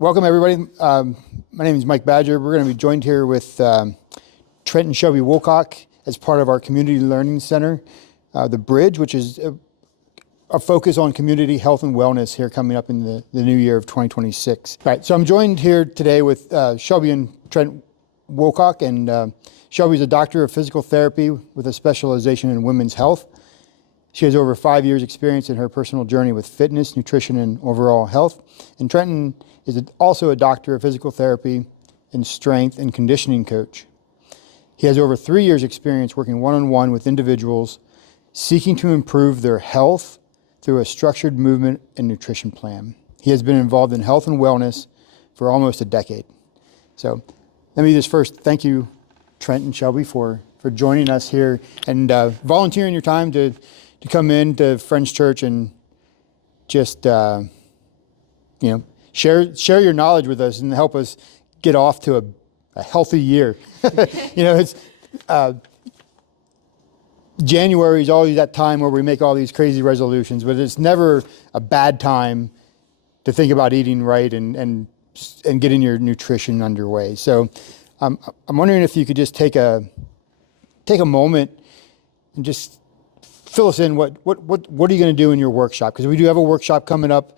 Welcome, everybody. My name is Mike Badger. We're going to be joined here with Tent and Shelby Woolcock as part of our Community Learning Center, The Bridge, which is a focus on community health and wellness here coming up in the new year of 2026. All right, so I'm joined here today with Shelby and Trent Woolcock, and Shelby's a doctor of physical therapy with a specialization in women's health. She has over 5 years experience in her personal journey with fitness, nutrition, and overall health. And Trenton is also a doctor of physical therapy and strength and conditioning coach. He has over 3 years experience working one-on-one with individuals seeking to improve their health through a structured movement and nutrition plan. He has been involved in health and wellness for almost a decade. So let me just first thank you, Trent and Shelby, for joining us here and volunteering your time to come in to Friends Church and just, share your knowledge with us and help us get off to a healthy year. It's January is always that time where we make all these crazy resolutions, but it's never a bad time to think about eating right and getting your nutrition underway. So I'm wondering if you could just take a moment and just fill us in. What are you going to do in your workshop? Because we do have a workshop coming up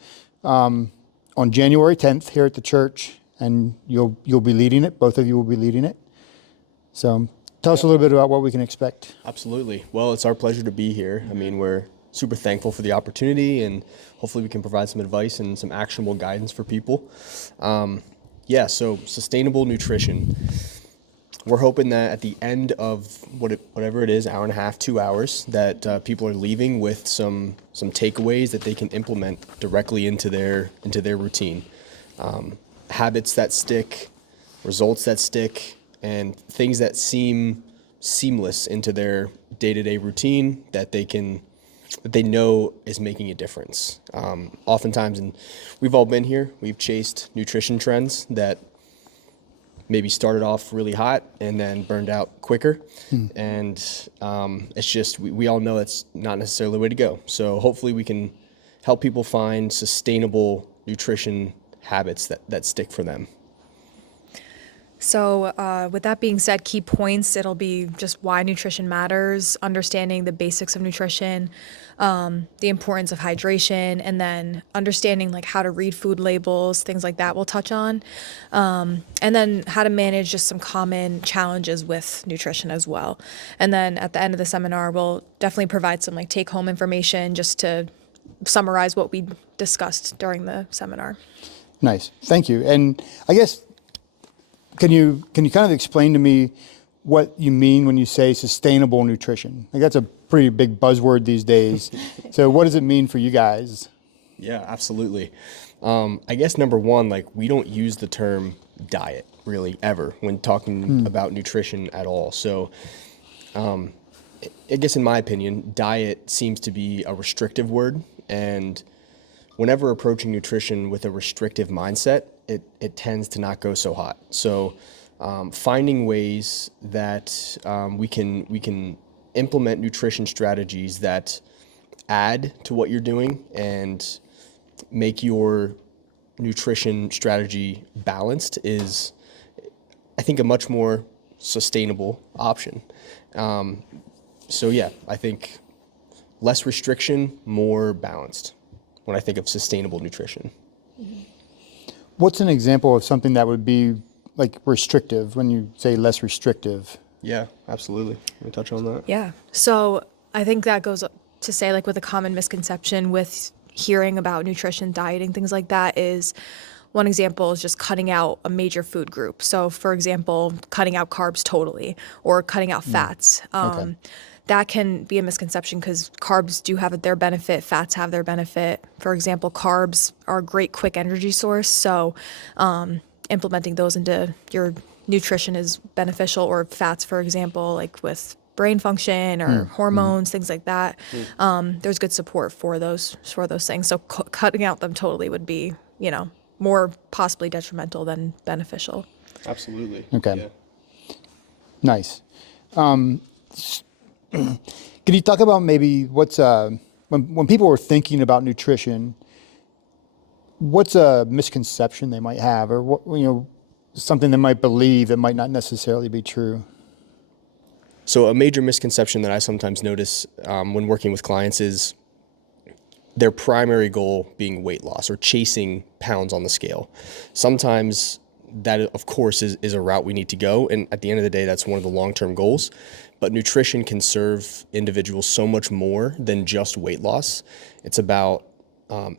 on January 10th here at the church, and you'll be leading it. Both of you will be leading it. So tell us a little bit about what we can expect. Absolutely. Well, it's our pleasure to be here. I mean, we're super thankful for the opportunity, and hopefully we can provide some advice and some actionable guidance for people. So sustainable nutrition. We're hoping that at the end of whatever it is, hour and a half, 2 hours, that people are leaving with some takeaways that they can implement directly into their routine. Habits that stick, results that stick, and things that seem seamless into their day-to-day routine that they know is making a difference. Oftentimes, and we've all been here, we've chased nutrition trends that maybe started off really hot and then burned out quicker. And it's just, we all know it's not necessarily the way to go. So hopefully we can help people find sustainable nutrition habits that stick for them. So with that being said, key points, it'll be just why nutrition matters, understanding the basics of nutrition, the importance of hydration, and then understanding like how to read food labels, things like that we'll touch on. And then how to manage just some common challenges with nutrition as well. And then at the end of the seminar, we'll definitely provide some like take-home information just to summarize what we discussed during the seminar. Nice, thank you. And I guess, Can you kind of explain to me what you mean when you say sustainable nutrition? Like that's a pretty big buzzword these days. So what does it mean for you guys? Yeah, absolutely. I guess number one, like we don't use the term diet really ever when talking about nutrition at all. So I guess in my opinion, diet seems to be a restrictive word, and whenever approaching nutrition with a restrictive mindset, it tends to not go so hot. So finding ways that we can implement nutrition strategies that add to what you're doing and make your nutrition strategy balanced is, I think, a much more sustainable option. I think less restriction, more balanced when I think of sustainable nutrition. What's an example of something that would be like restrictive when you say less restrictive? Yeah, absolutely. Can we touch on that? Yeah. So I think that goes to say like with a common misconception with hearing about nutrition, dieting, things like that is one example is just cutting out a major food group. So for example, cutting out carbs totally or cutting out fats. Okay. That can be a misconception because carbs do have their benefit, fats have their benefit. For example, carbs are a great quick energy source, so implementing those into your nutrition is beneficial, or fats, for example, like with brain function or hormones, things like that. There's good support for those things. So cutting out them totally would be, more possibly detrimental than beneficial. Absolutely. Okay. Yeah. Nice. Can you talk about maybe what's when people are thinking about nutrition, what's a misconception they might have, or what, something they might believe that might not necessarily be true? So a major misconception that I sometimes notice when working with clients is their primary goal being weight loss or chasing pounds on the scale. Sometimes that, of course, is a route we need to go. And at the end of the day, that's one of the long-term goals. But nutrition can serve individuals so much more than just weight loss. It's about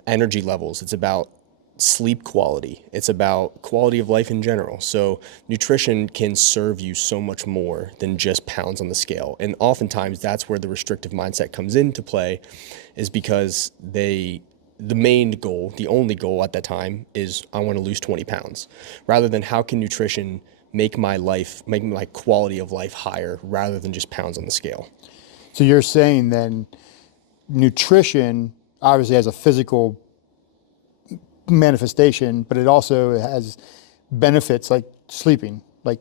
energy levels. It's about sleep quality. It's about quality of life in general. So nutrition can serve you so much more than just pounds on the scale. And oftentimes that's where the restrictive mindset comes into play, is because the main goal, the only goal at that time is I want to lose 20 pounds, rather than how can nutrition make my quality of life higher rather than just pounds on the scale. So you're saying then nutrition obviously has a physical manifestation, but it also has benefits like sleeping. Like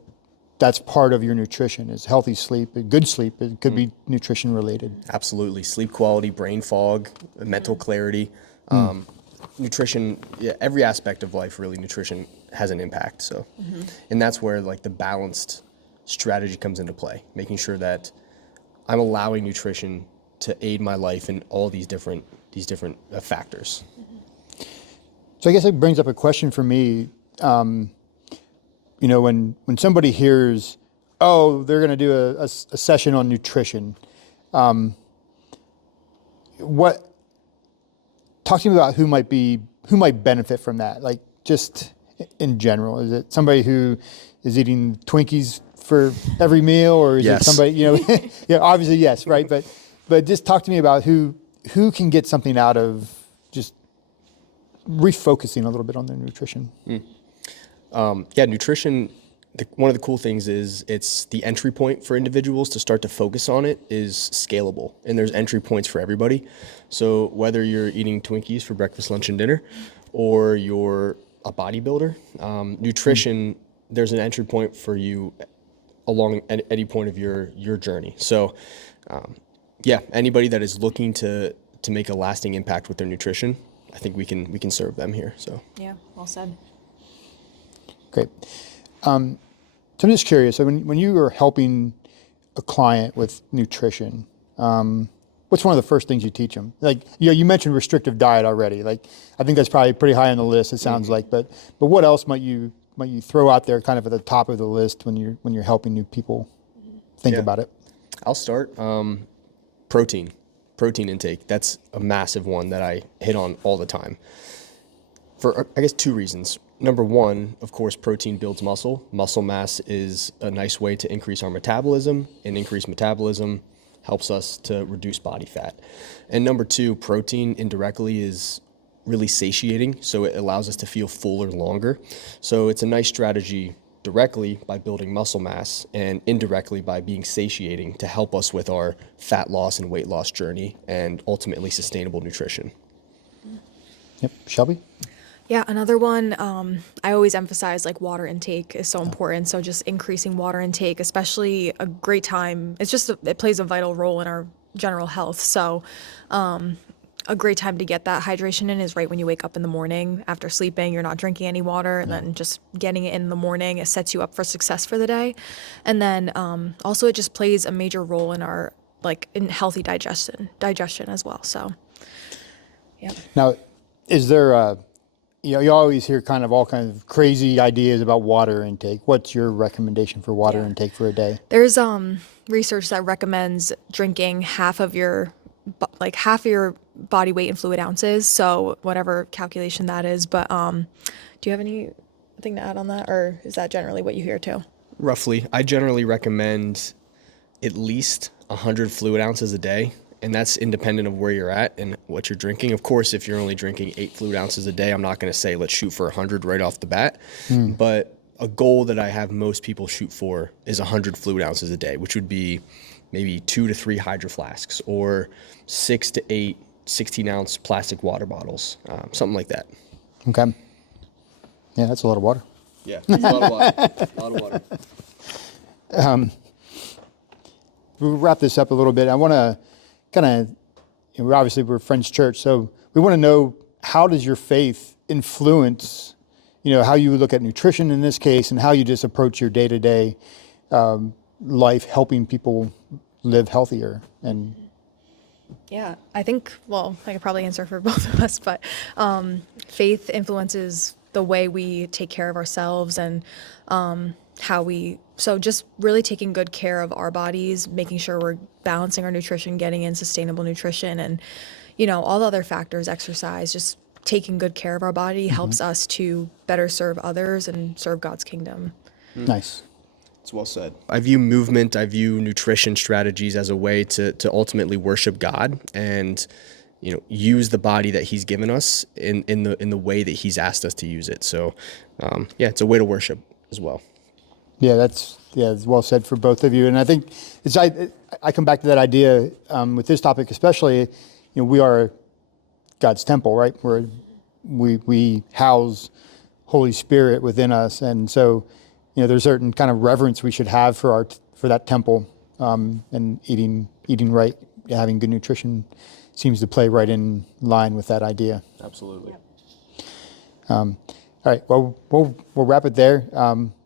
that's part of your nutrition is healthy sleep, good sleep. It could be nutrition related. Absolutely. Sleep quality, brain fog, mental clarity, nutrition, every aspect of life, really, nutrition has an impact. So, and that's where like the balanced strategy comes into play, making sure that I'm allowing nutrition to aid my life in all these different factors. So I guess it brings up a question for me. When somebody hears, oh, they're going to do a session on nutrition, talk to me about who might benefit from that. Like just in general, is it somebody who is eating Twinkies for every meal, or is it somebody, yeah, obviously yes, right. But just talk to me about who can get something out of just refocusing a little bit on their nutrition. Nutrition, one of the cool things is it's the entry point for individuals to start to focus on it is scalable, and there's entry points for everybody. So whether you're eating Twinkies for breakfast, lunch, and dinner, or you're a bodybuilder, nutrition, there's an entry point for you along any point of your journey. So anybody that is looking to make a lasting impact with their nutrition, I think we can serve them here. So Yeah, well said. Great. So I'm just curious. So when you are helping a client with nutrition, what's one of the first things you teach them? Like you mentioned restrictive diet already. Like I think that's probably pretty high on the list. It sounds like. But what else might you throw out there, kind of at the top of the list when you're helping new people think about it? I'll start. Protein intake. That's a massive one that I hit on all the time for, I guess, two reasons. Number one, of course, protein builds muscle. Muscle mass is a nice way to increase our metabolism, and increased metabolism helps us to reduce body fat. And number two, protein indirectly is really satiating, so it allows us to feel fuller longer. So it's a nice strategy directly by building muscle mass, and indirectly by being satiating to help us with our fat loss and weight loss journey, and ultimately sustainable nutrition. Yep. Shelby? Yeah, another one, I always emphasize like water intake is so important. So just increasing water intake, especially a great time. It plays a vital role in our general health. So a great time to get that hydration in is right when you wake up in the morning after sleeping. You're not drinking any water, and then just getting it in the morning, it sets you up for success for the day. And then also it just plays a major role in our in healthy digestion as well. So yeah. Now, is there you always hear kind of all kinds of crazy ideas about water intake. What's your recommendation for water intake for a day? There's research that recommends drinking half of your body weight in fluid ounces, so whatever calculation that is. But do you have anything to add on that, or is that generally what you hear too? Roughly, I generally recommend at least 100 fluid ounces a day, and that's independent of where you're at and what you're drinking. Of course, if you're only drinking 8 fluid ounces a day, I'm not going to say let's shoot for 100 right off the bat, but a goal that I have most people shoot for is 100 fluid ounces a day, which would be maybe 2 to 3 hydro flasks, or 6 to 8 16-ounce plastic water bottles, something like that. Okay. Yeah, that's a lot of water. Yeah, that's a lot of water. A lot of water. We'll wrap this up a little bit. I want to kind of, we're Friends Church, so we want to know, how does your faith influence, how you look at nutrition in this case and how you just approach your day-to-day life, helping people live healthier? And Yeah, I think, well, I could probably answer for both of us, but faith influences the way we take care of ourselves and so just really taking good care of our bodies, making sure we're balancing our nutrition, getting in sustainable nutrition, and, all the other factors, exercise, just taking good care of our body helps us to better serve others and serve God's kingdom. nice. It's well said. I view movement, I view nutrition strategies as a way to ultimately worship God and, use the body that He's given us in the way that He's asked us to use it. So, it's a way to worship as well. Yeah, it's well said for both of you. And I think I come back to that idea with this topic, especially, we are God's temple, right? We house Holy Spirit within us. And so, there's certain kind of reverence we should have for that temple, and eating right, having good nutrition seems to play right in line with that idea. Absolutely. All right, well, we'll wrap it there.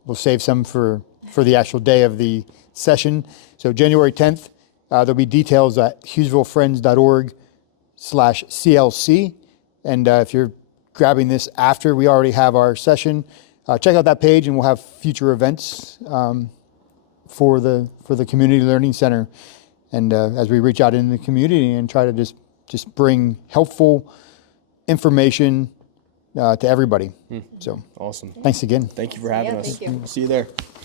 We'll save some for the actual day of the session. So January 10th, there'll be details at hughesvillefriends.org/CLC. And if you're grabbing this after we already have our session, check out that page, and we'll have future events for the Community Learning Center. And as we reach out in the community and try to just bring helpful information to everybody. So Awesome. thanks again. Thank you for having us. Thank you. See you there.